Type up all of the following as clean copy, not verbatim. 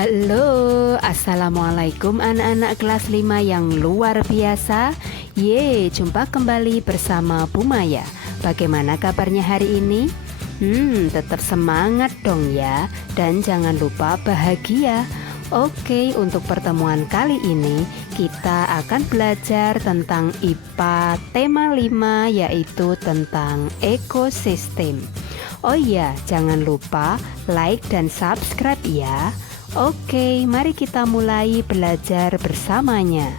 Halo, assalamualaikum anak-anak kelas 5 yang luar biasa. Jumpa kembali bersama Bu Maya. Bagaimana kabarnya hari ini? Tetap semangat dong ya. Dan jangan lupa bahagia. Oke, untuk pertemuan kali ini kita akan belajar tentang IPA tema 5, yaitu tentang ekosistem. Oh iya, jangan lupa like dan subscribe ya. Oke, mari kita mulai belajar bersamanya.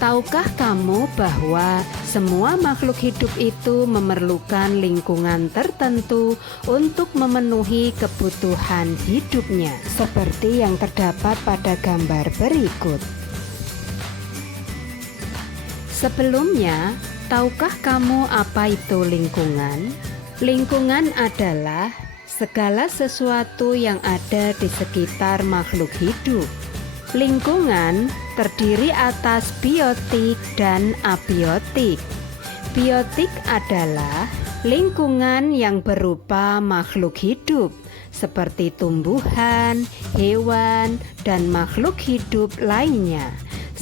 Tahukah kamu bahwa semua makhluk hidup itu memerlukan lingkungan tertentu untuk memenuhi kebutuhan hidupnya, seperti yang terdapat pada gambar berikut. Sebelumnya, tahukah kamu apa itu lingkungan? Lingkungan adalah segala sesuatu yang ada di sekitar makhluk hidup. Lingkungan terdiri atas biotik dan abiotik. Biotik adalah lingkungan yang berupa makhluk hidup, seperti tumbuhan, hewan, dan makhluk hidup lainnya.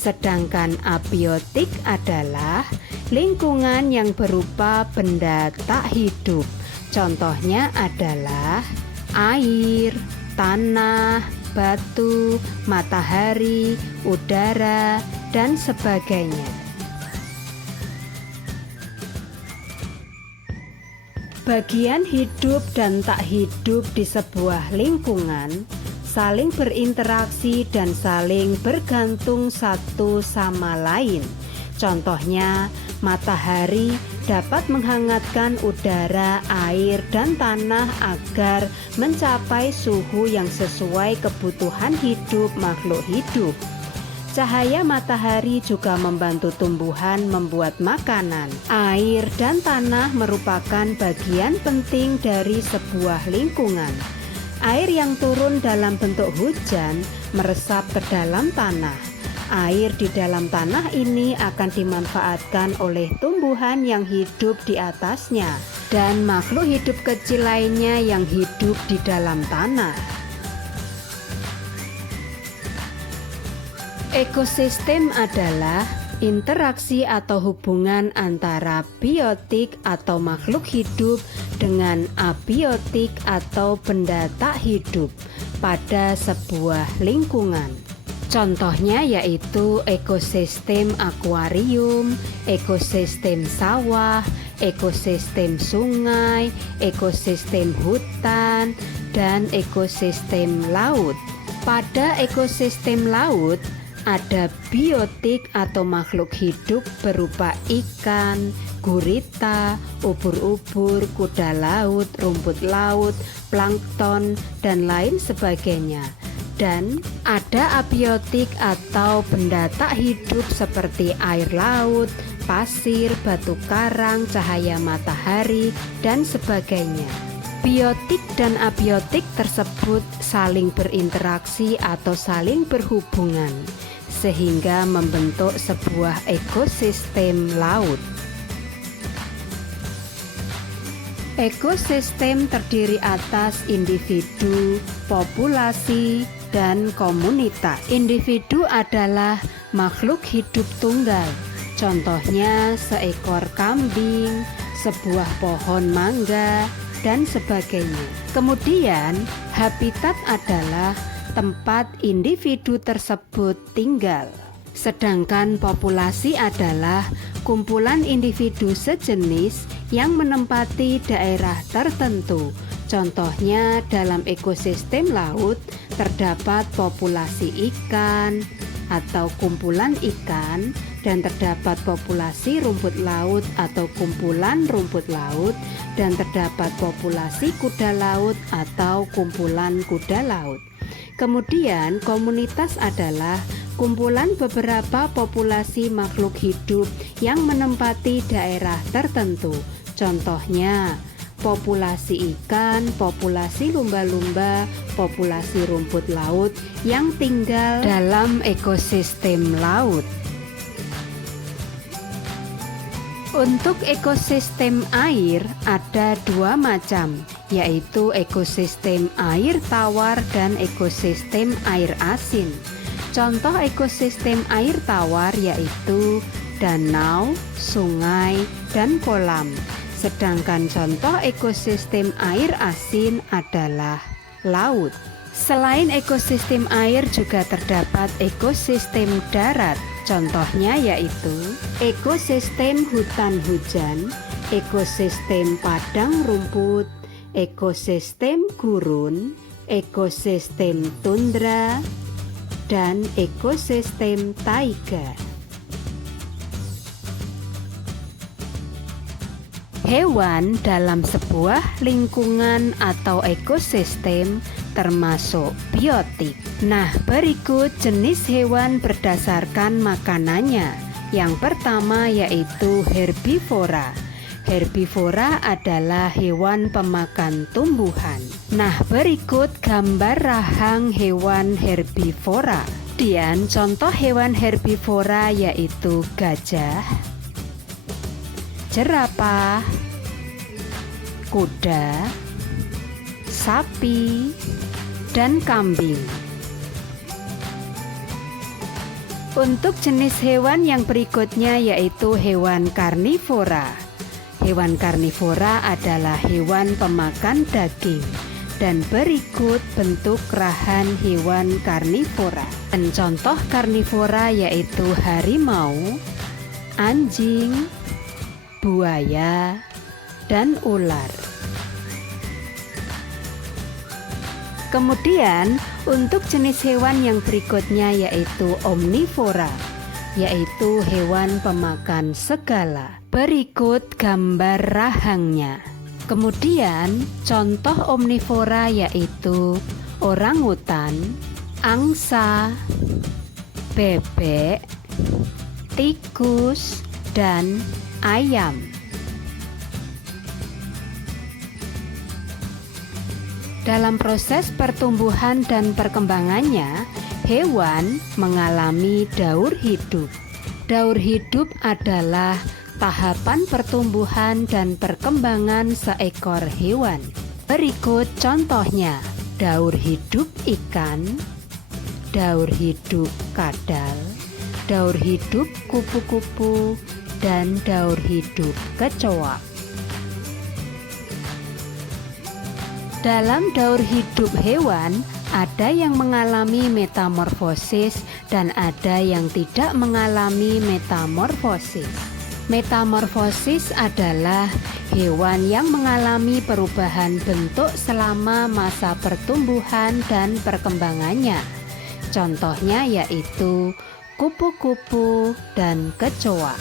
Sedangkan abiotik adalah lingkungan yang berupa benda tak hidup. Contohnya adalah air, tanah, batu, matahari, udara, dan sebagainya. Bagian hidup dan tak hidup di sebuah lingkungan saling berinteraksi dan saling bergantung satu sama lain. Contohnya, matahari dapat menghangatkan udara, air, dan tanah agar mencapai suhu yang sesuai kebutuhan hidup makhluk hidup. Cahaya matahari juga membantu tumbuhan membuat makanan. Air dan tanah merupakan bagian penting dari sebuah lingkungan. Air yang turun dalam bentuk hujan meresap ke dalam tanah. Air di dalam tanah ini akan dimanfaatkan oleh tumbuhan yang hidup di atasnya dan makhluk hidup kecil lainnya yang hidup di dalam tanah. Ekosistem adalah interaksi atau hubungan antara biotik atau makhluk hidup dengan abiotik atau benda tak hidup pada sebuah lingkungan. Contohnya yaitu ekosistem akuarium, ekosistem sawah, ekosistem sungai, ekosistem hutan, dan ekosistem laut. Pada ekosistem laut, ada biotik atau makhluk hidup berupa ikan, gurita, ubur-ubur, kuda laut, rumput laut, plankton, dan lain sebagainya. Dan ada abiotik atau benda tak hidup seperti air laut, pasir, batu karang, cahaya matahari, dan sebagainya. Biotik dan abiotik tersebut saling berinteraksi atau saling berhubungan, sehingga membentuk sebuah ekosistem laut. Ekosistem terdiri atas individu, populasi, dan komunitas. Individu adalah makhluk hidup tunggal. Contohnya seekor kambing, sebuah pohon mangga, dan sebagainya. Kemudian, habitat adalah tempat individu tersebut tinggal. Sedangkan populasi adalah kumpulan individu sejenis yang menempati daerah tertentu. Contohnya dalam ekosistem laut terdapat populasi ikan atau kumpulan ikan, dan terdapat populasi rumput laut atau kumpulan rumput laut, dan terdapat populasi kuda laut atau kumpulan kuda laut. Kemudian komunitas adalah kumpulan beberapa populasi makhluk hidup yang menempati daerah tertentu. Contohnya populasi ikan, populasi lumba-lumba, populasi rumput laut yang tinggal dalam ekosistem laut. Untuk ekosistem air ada dua macam, yaitu ekosistem air tawar dan ekosistem air asin. Contoh ekosistem air tawar yaitu danau, sungai, dan kolam. Sedangkan contoh ekosistem air asin adalah laut. Selain ekosistem air juga terdapat ekosistem darat. Contohnya yaitu ekosistem hutan hujan, ekosistem padang rumput, ekosistem gurun, ekosistem tundra, dan ekosistem taiga. Hewan dalam sebuah lingkungan atau ekosistem termasuk biotik. Nah, berikut jenis hewan berdasarkan makanannya. Yang pertama yaitu herbivora. Herbivora adalah hewan pemakan tumbuhan. Nah, berikut gambar rahang hewan herbivora. Kemudian contoh hewan herbivora yaitu gajah, jerapah, kuda, sapi, dan kambing. Untuk jenis hewan yang berikutnya yaitu hewan karnivora. Hewan karnivora adalah hewan pemakan daging. Dan berikut bentuk rahan hewan karnivora. Dan contoh karnivora yaitu harimau, anjing, buaya, dan ular. Kemudian untuk jenis hewan yang berikutnya yaitu omnivora, yaitu hewan pemakan segala. Berikut gambar rahangnya. Kemudian contoh omnivora yaitu orangutan, angsa, bebek, tikus, dan ayam. Dalam proses pertumbuhan dan perkembangannya, hewan mengalami daur hidup. Daur hidup adalah tahapan pertumbuhan dan perkembangan seekor hewan. Berikut contohnya: daur hidup ikan, daur hidup kadal, daur hidup kupu-kupu, dan daur hidup kecoa. Dalam daur hidup hewan, ada yang mengalami metamorfosis dan ada yang tidak mengalami metamorfosis. Metamorfosis adalah hewan yang mengalami perubahan bentuk selama masa pertumbuhan dan perkembangannya. Contohnya yaitu kupu-kupu dan kecoa.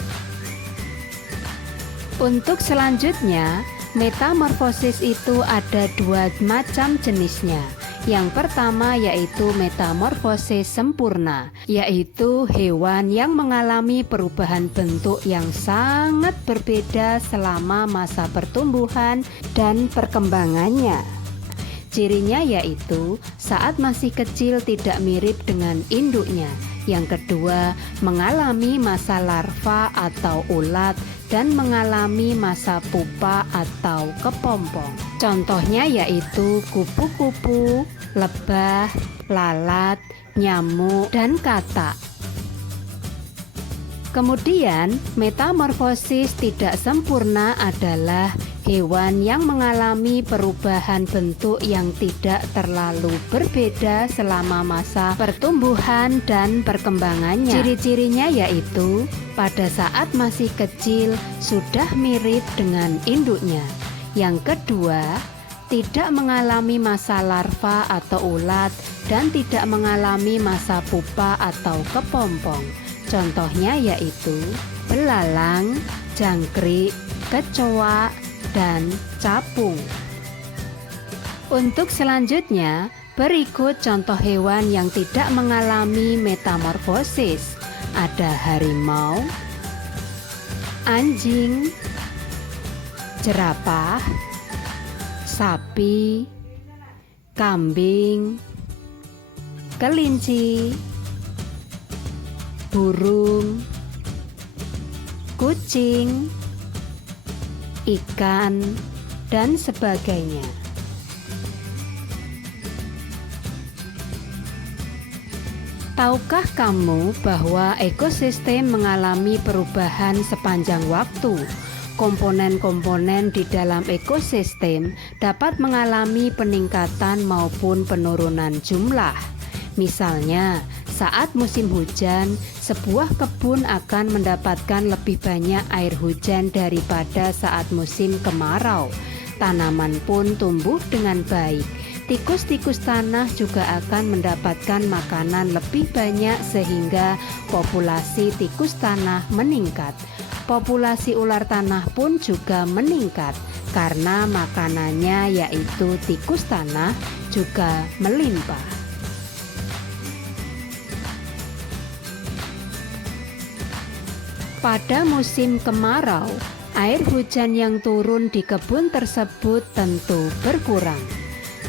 Untuk selanjutnya, metamorfosis itu ada dua macam jenisnya. Yang pertama yaitu metamorfosis sempurna, yaitu hewan yang mengalami perubahan bentuk yang sangat berbeda selama masa pertumbuhan dan perkembangannya. Cirinya yaitu saat masih kecil tidak mirip dengan induknya. Yang kedua, mengalami masa larva atau ulat dan mengalami masa pupa atau kepompong. Contohnya yaitu kupu-kupu, lebah, lalat, nyamuk, dan katak. Kemudian, metamorfosis tidak sempurna adalah hewan yang mengalami perubahan bentuk yang tidak terlalu berbeda selama masa pertumbuhan dan perkembangannya. Ciri-cirinya yaitu pada saat masih kecil sudah mirip dengan induknya. Yang kedua, tidak mengalami masa larva atau ulat dan tidak mengalami masa pupa atau kepompong. Contohnya yaitu belalang, jangkrik, kecoa, dan capung. Untuk selanjutnya, berikut contoh hewan yang tidak mengalami metamorfosis. Ada harimau, anjing, jerapah, sapi, kambing, kelinci, burung, kucing, ikan, dan sebagainya. Tahukah kamu bahwa ekosistem mengalami perubahan sepanjang waktu? Komponen-komponen di dalam ekosistem dapat mengalami peningkatan maupun penurunan jumlah. Misalnya, saat musim hujan, sebuah kebun akan mendapatkan lebih banyak air hujan daripada saat musim kemarau. Tanaman pun tumbuh dengan baik. Tikus-tikus tanah juga akan mendapatkan makanan lebih banyak sehingga populasi tikus tanah meningkat. Populasi ular tanah pun juga meningkat karena makanannya yaitu tikus tanah juga melimpah. Pada musim kemarau, air hujan yang turun di kebun tersebut tentu berkurang.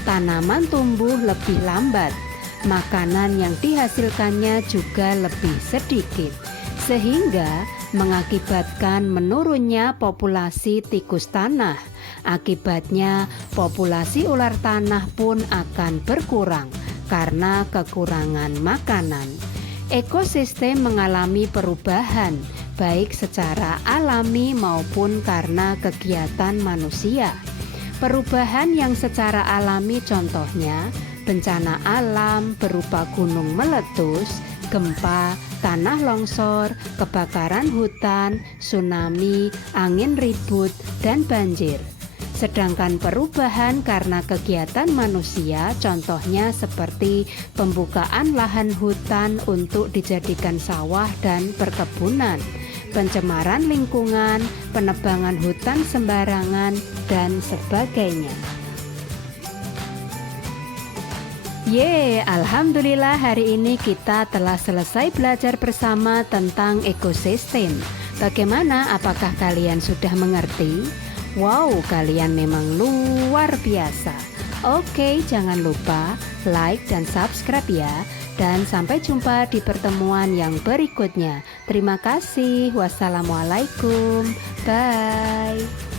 Tanaman tumbuh lebih lambat, makanan yang dihasilkannya juga lebih sedikit, sehingga mengakibatkan menurunnya populasi tikus tanah. Akibatnya, populasi ular tanah pun akan berkurang karena kekurangan makanan. Ekosistem mengalami perubahan, baik secara alami maupun karena kegiatan manusia. Perubahan yang secara alami contohnya bencana alam berupa gunung meletus, gempa, tanah longsor, kebakaran hutan, tsunami, angin ribut, dan banjir. Sedangkan perubahan karena kegiatan manusia contohnya seperti pembukaan lahan hutan untuk dijadikan sawah dan perkebunan, pencemaran lingkungan, penebangan hutan sembarangan, dan sebagainya. Alhamdulillah hari ini kita telah selesai belajar bersama tentang ekosistem. Bagaimana? Apakah kalian sudah mengerti? Wow, kalian memang luar biasa. Oke, jangan lupa like dan subscribe ya. Dan sampai jumpa di pertemuan yang berikutnya. Terima kasih. Wassalamualaikum. Bye.